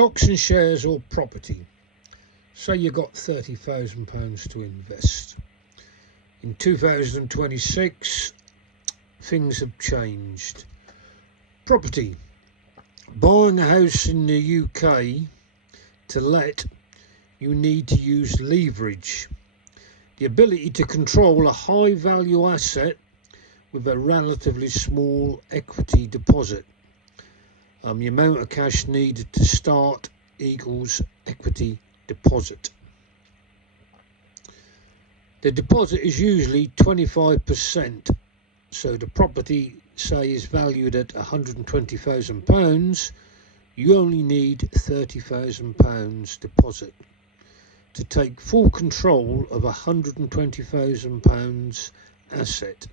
stocks and shares or property. Say you got £30,000 to invest. In 2026, things have changed. Property. Buying a house in the UK to let, you need to use leverage. The ability to control a high value asset with a relatively small equity deposit. The amount of cash needed to start equals equity deposit. The deposit is usually 25%. So the property, say, is valued at £120,000. You only need £30,000 deposit to take full control of £120,000 asset.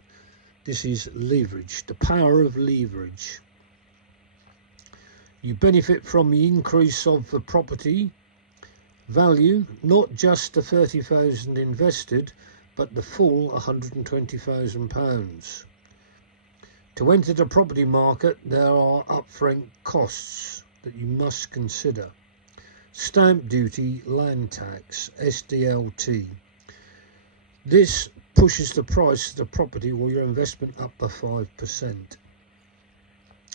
This is leverage, the power of leverage. You benefit from the increase of the property value, not just the £30,000 invested, but the full £120,000. To enter the property market, there are upfront costs that you must consider. Stamp duty, land tax, SDLT. This pushes the price of the property or your investment up by 5%.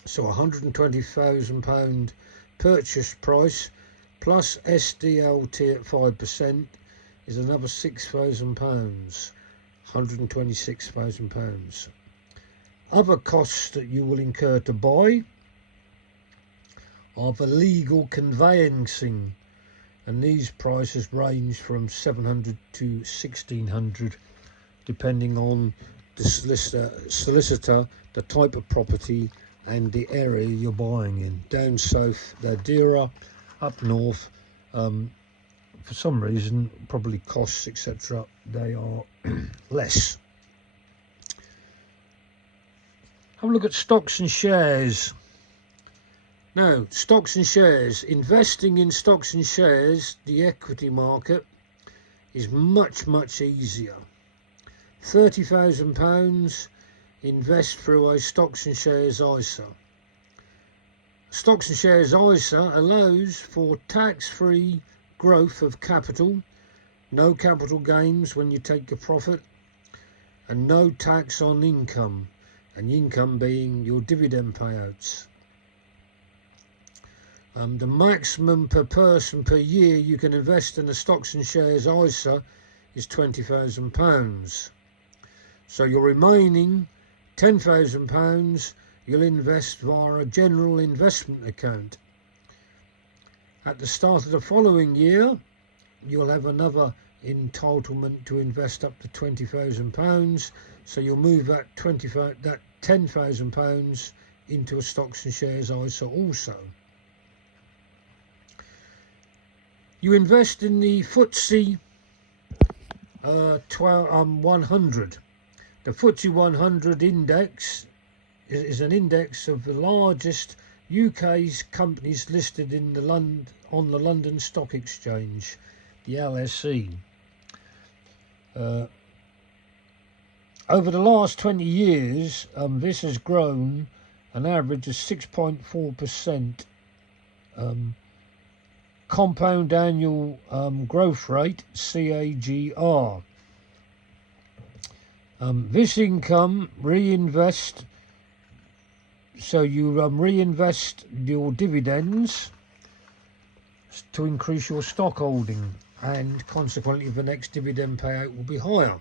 So £120,000 purchase price plus SDLT at 5% is another £6,000, £126,000. Other costs that you will incur to buy are the legal conveyancing, and these prices range from £700 to £1,600 depending on the solicitor, the type of property and the area you're buying in. Down south they're dearer, up north for some reason, probably costs etc., they are less. Have a look at stocks and shares. Now, stocks and shares. Investing in stocks and shares, the equity market, is much easier. £30,000, invest through a stocks and shares ISA. Stocks and shares ISA allows for tax-free growth of capital, no capital gains when you take a profit, and no tax on income, and income being your dividend payouts. The maximum per person per year you can invest in a stocks and shares ISA is £20,000. So your remaining £10,000 you'll invest via a general investment account. At the start of the following year, you'll have another entitlement to invest up to £20,000. So you'll move that £10,000 into a stocks and shares ISA also. You invest in the FTSE 100. The FTSE 100 index is an index of the largest UK's companies listed in on the London Stock Exchange, the LSE. Over the last 20 years, this has grown an average of 6.4% compound annual growth rate, CAGR. This income reinvest, so you reinvest your dividends to increase your stock holding, and consequently the next dividend payout will be higher.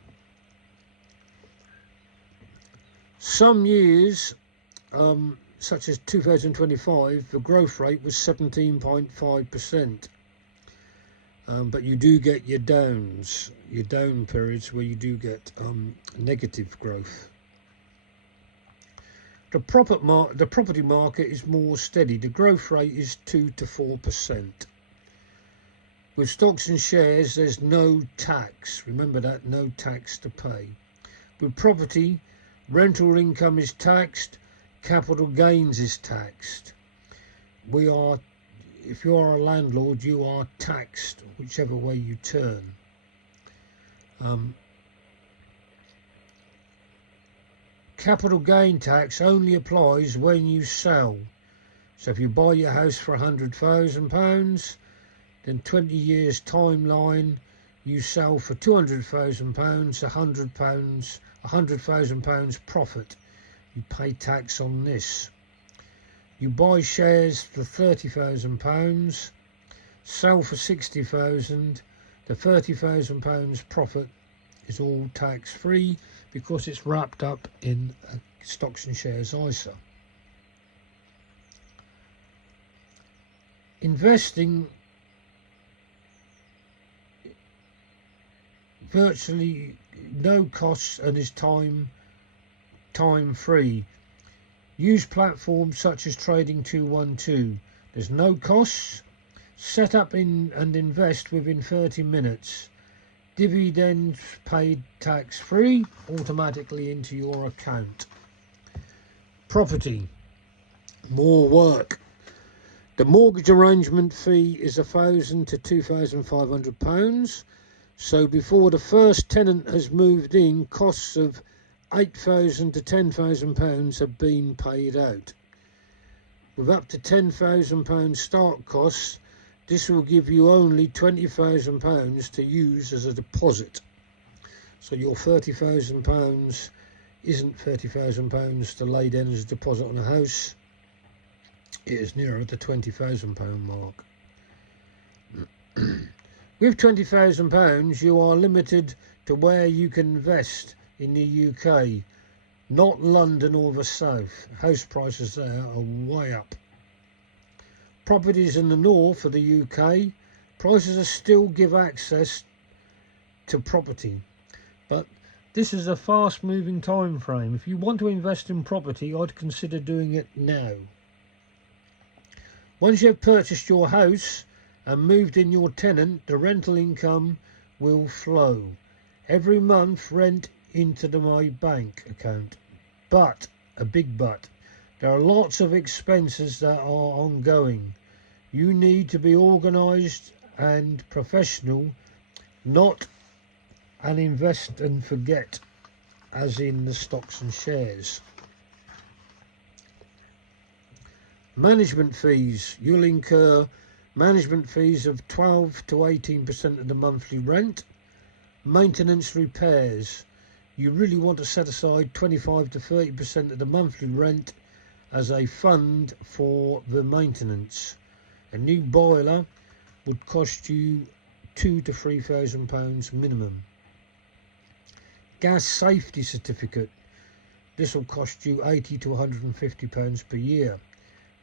Some years, such as 2025, the growth rate was 17.5%. But you do get your down periods where you do get negative growth. The property market is more steady. The growth rate is 2 to 4%. With stocks and shares, there's no tax. Remember that, no tax to pay. With property, rental income is taxed, capital gains is taxed. If you are a landlord, you are taxed whichever way you turn. Capital gain tax only applies when you sell. So if you buy your house for £100,000, then 20 years timeline, you sell for £200,000, £100,000 profit. You pay tax on this. You buy shares for £30,000, sell for £60,000. The £30,000 profit is all tax free because it's wrapped up in a stocks and shares ISA. Investing virtually no costs and is time free. Use platforms such as Trading 212. There's no costs. Set up and invest within 30 minutes. Dividends paid tax free automatically into your account. Property, more work. The mortgage arrangement fee is £1,000 to £2,500. So before the first tenant has moved in, costs of £8,000 to £10,000 have been paid out. With up to £10,000 start costs, this will give you only £20,000 to use as a deposit. So your £30,000 isn't £30,000 to lay down as a deposit on a house. It is nearer the £20,000 mark. With £20,000, you are limited to where you can invest in the UK, not London or the South. House prices there are way up. Properties in the north of the UK, prices are still give access to property, but this is a fast moving time frame. If you want to invest in property, I'd consider doing it now. Once you have purchased your house and moved in your tenant, the rental income will flow every month, rent into my bank account. But, a big but, there are lots of expenses that are ongoing. You need to be organised and professional, not an invest and forget, as in the stocks and shares. Management fees. You'll incur management fees of 12 to 18% of the monthly rent. Maintenance repairs. You really want to set aside 25 to 30% of the monthly rent as a fund for the maintenance. A new boiler would cost you £2,000 to £3,000 minimum. Gas safety certificate. This will cost you £80 to £150 per year.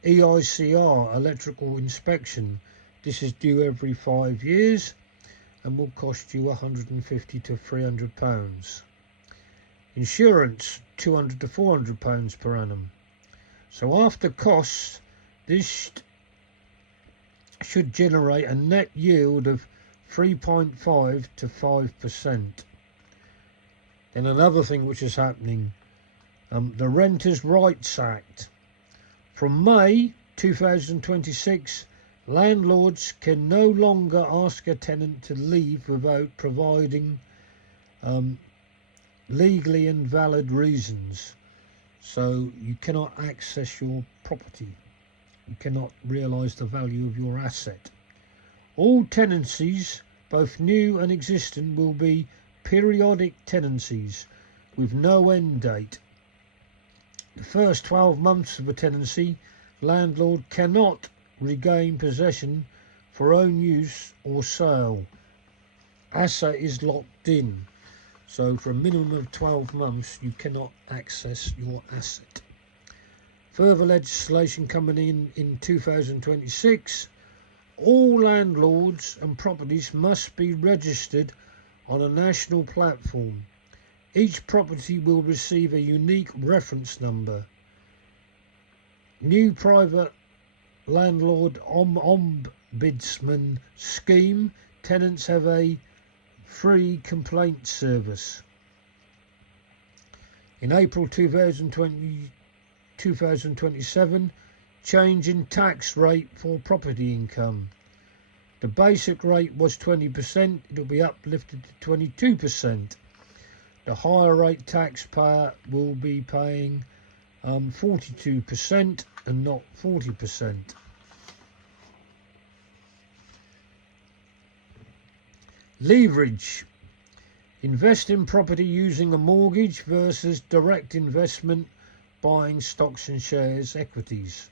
EICR, electrical inspection. This is due every 5 years and will cost you £150 to £300. Insurance, £200 to £400 per annum. So after costs, this should generate a net yield of 3.5 to 5%. Then another thing which is happening, the Renters' Rights Act. From May 2026, landlords can no longer ask a tenant to leave without providing legally and valid reasons. So you cannot access your property. You cannot realise the value of your asset. All tenancies, both new and existing, will be periodic tenancies with no end date. The first 12 months of a tenancy, landlord cannot regain possession for own use or sale. Asset is locked in. So for a minimum of 12 months, you cannot access your asset. Further legislation coming in 2026, all landlords and properties must be registered on a national platform. Each property will receive a unique reference number. New private landlord ombudsman scheme. Tenants have a free complaint service. In April 2027, change in tax rate for property income. The basic rate was 20%, it will be uplifted to 22%. The higher rate taxpayer will be paying 42%, and not 40%. Leverage. Invest in property using a mortgage versus direct investment, buying stocks and shares, equities.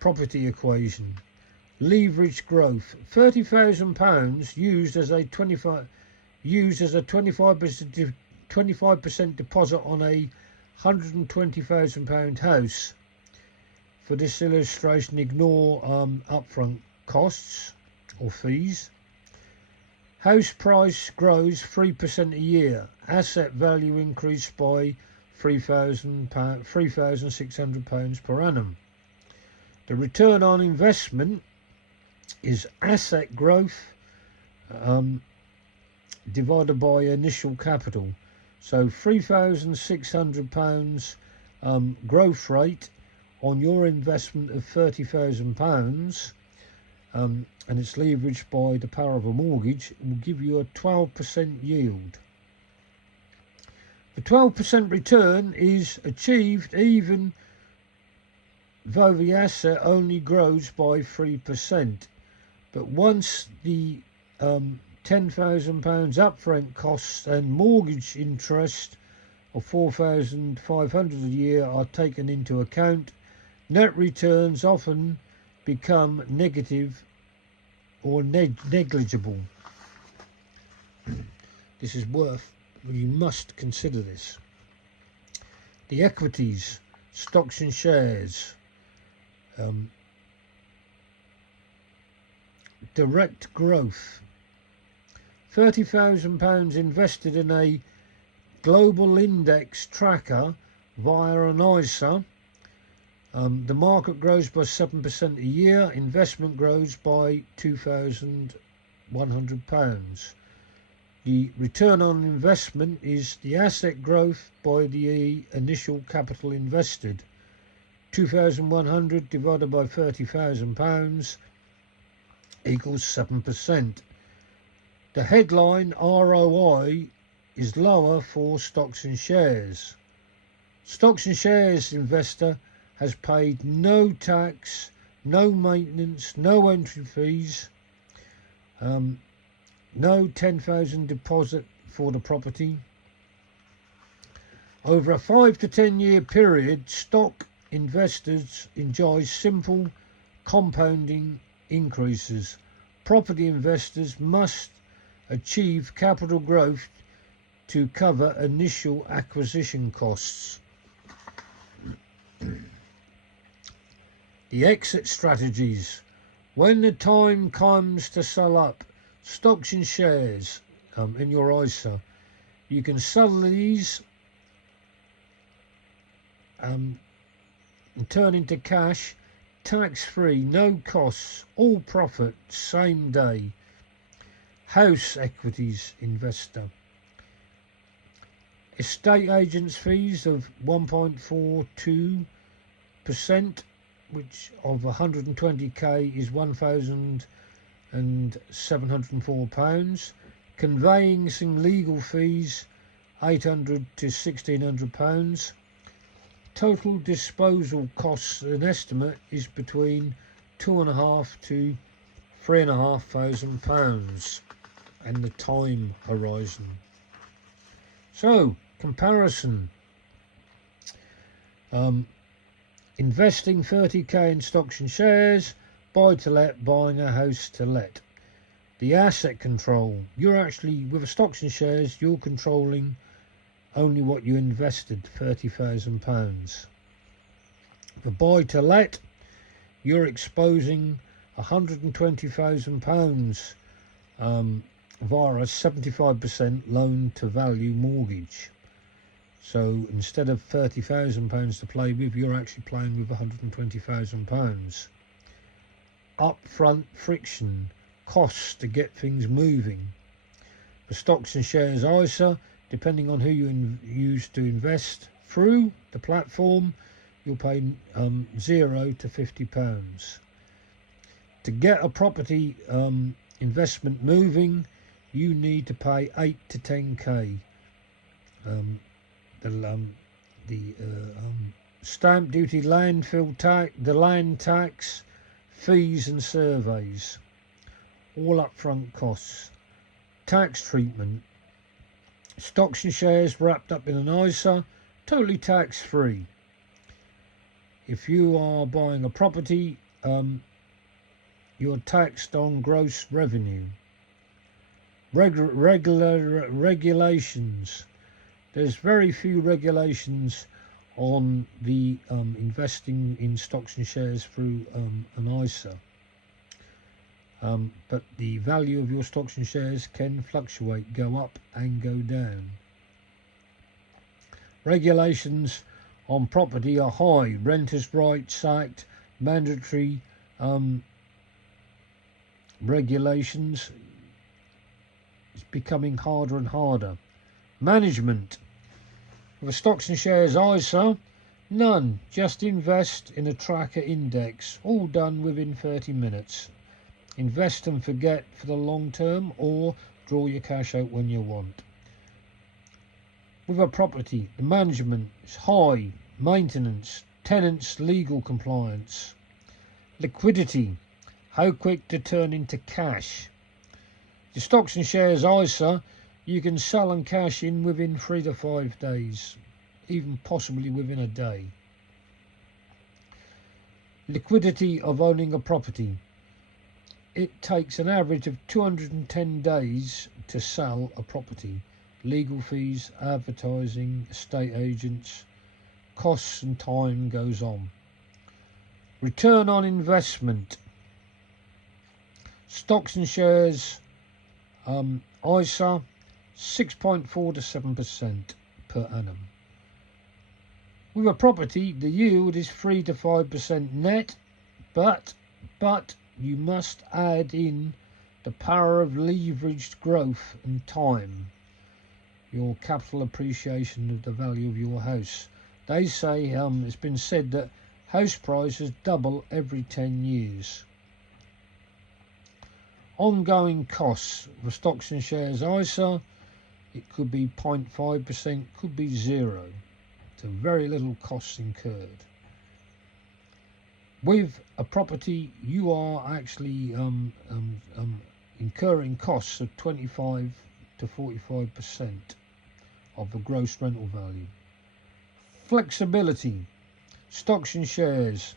Property equation. Leverage growth. £30,000 used as a 25% deposit on a £120,000 house. For this illustration, ignore upfront costs or fees. House price grows 3% a year. Asset value increased by £3,600 per annum. The return on investment is asset growth divided by initial capital. So £3,600 growth rate on your investment of £30,000, and it's leveraged by the power of a mortgage, will give you a 12% yield. The 12% return is achieved even though the asset only grows by 3%. But once the £10,000 upfront costs and mortgage interest of £4,500 a year are taken into account, net returns often become negative or negligible. This is you must consider this. The equities, stocks and shares, direct growth. £30,000 invested in a global index tracker via an ISA. The market grows by 7% a year. Investment grows by £2,100. The return on investment is the asset growth by the initial capital invested. 2,100 divided by £30,000 equals 7%. The headline ROI is lower for stocks and shares. Stocks and shares investor has paid no tax, no maintenance, no entry fees, no 10,000 deposit for the property. Over a 5 to 10 year period, stock investors enjoy simple compounding increases. Property investors must achieve capital growth to cover initial acquisition costs. The exit strategies. When the time comes to sell up stocks and shares in your ISA, you can sell these and turn into cash, tax-free, no costs, all profit, same day. House equities investor. Estate agents fees of 1.42%, which of 120k is £1,704. Conveyancing legal fees £800 to £1,600. Total disposal costs, an estimate, is between £2,500 to £3,500, and the time horizon. So, comparison. Investing 30k in stocks and shares, buy to let, buying a house to let. The asset control. You're actually, with the stocks and shares, you're controlling only what you invested, £30,000. For buy to let, you're exposing £120,000 via a 75% loan to value mortgage. So instead of £30,000 to play with, you're actually playing with £120,000. Upfront friction, costs to get things moving. For stocks and shares ISA, depending on who you use to invest through the platform, you'll pay £0 to £50. To get a property investment moving, you need to pay 8 to 10k. stamp duty, landfill tax, the land tax, fees and surveys, all upfront costs. Tax treatment, stocks and shares wrapped up in an ISA, totally tax free. If you are buying a property, you're taxed on gross revenue. Regulations. There's very few regulations on the investing in stocks and shares through an ISA. But the value of your stocks and shares can fluctuate, go up and go down. Regulations on property are high. Renters' Rights Act, mandatory regulations. It's becoming harder and harder. Management. With a stocks and shares ISA, none. Just invest in a tracker index, all done within 30 minutes. Invest and forget for the long term, or draw your cash out when you want. With a property, the management is high. Maintenance, tenants' legal compliance. Liquidity, how quick to turn into cash. The stocks and shares ISA, you can sell and cash in within 3 to 5 days, even possibly within a day. Liquidity of owning a property. It takes an average of 210 days to sell a property. Legal fees, advertising, estate agents, costs and time goes on. Return on investment. Stocks and shares ISA 6.4 to 7% per annum. With a property, the yield is 3 to 5% net, but you must add in the power of leveraged growth and time, your capital appreciation of the value of your house. They say, it's been said that house prices double every 10 years. Ongoing costs for stocks and shares ISA, it could be 0.5%, could be zero. So very little costs incurred. With a property, you are actually incurring costs of 25 to 45% of the gross rental value. Flexibility. Stocks and shares,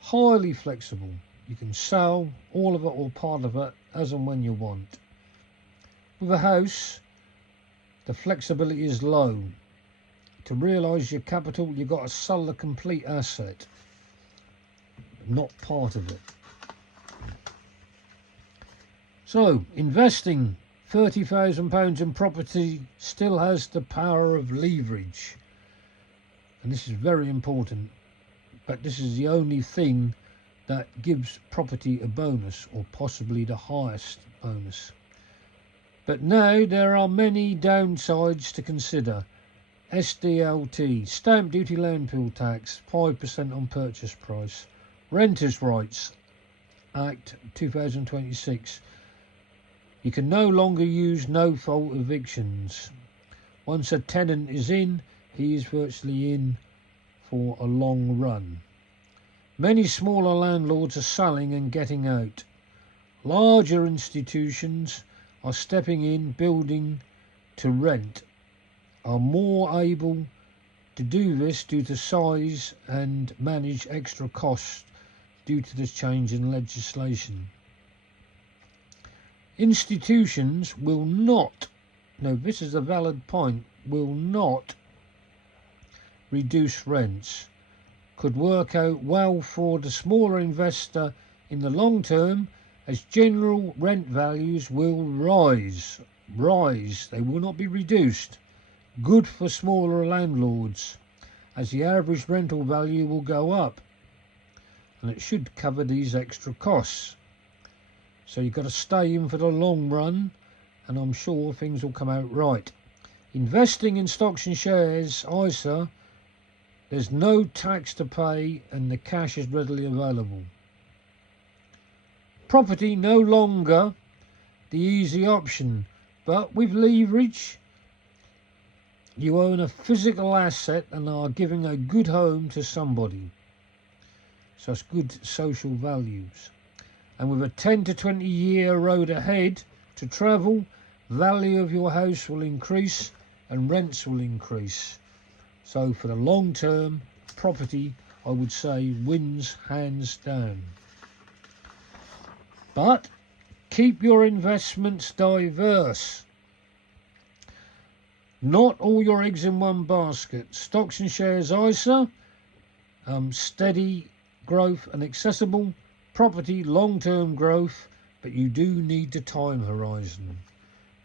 highly flexible. You can sell all of it or part of it as and when you want. With a house, the flexibility is low. To realise your capital, you've got to sell the complete asset, not part of it. So, investing £30,000 in property still has the power of leverage. And this is very important. But this is the only thing that gives property a bonus, or possibly the highest bonus. But now there are many downsides to consider. SDLT, stamp duty, landfill tax, 5% on purchase price. Renters' Rights Act 2026. You can no longer use no-fault evictions. Once a tenant is in, he is virtually in for a long run. Many smaller landlords are selling and getting out. Larger institutions are stepping in, building to rent, are more able to do this due to size and manage extra costs due to this change in legislation. Institutions will not, no, this is a valid point, will not reduce rents. Could work out well for the smaller investor in the long term, as general rent values will rise. They will not be reduced. Good for smaller landlords, as the average rental value will go up, and it should cover these extra costs. So you've got to stay in for the long run, and I'm sure things will come out right. Investing in stocks and shares ISA, there's no tax to pay and the cash is readily available. Property no longer the easy option, but with leverage, you own a physical asset and are giving a good home to somebody. So it's good social values. And with a 10 to 20 year road ahead to travel, value of your house will increase and rents will increase. So for the long term, property, I would say, wins hands down. But keep your investments diverse. Not all your eggs in one basket. Stocks and shares ISA, steady growth and accessible. Property, long-term growth, but you do need the time horizon.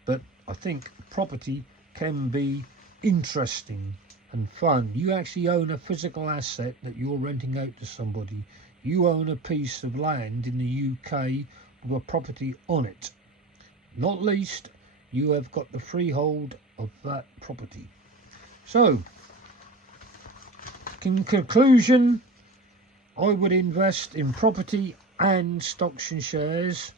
But I think property can be interesting and fun. You actually own a physical asset that you're renting out to somebody. You own a piece of land in the UK with a property on it. Not least, you have got the freehold of that property. So, in conclusion, I would invest in property and stocks and shares.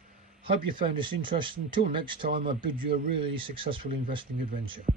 Hope you found this interesting. Until next time, I bid you a really successful investing adventure.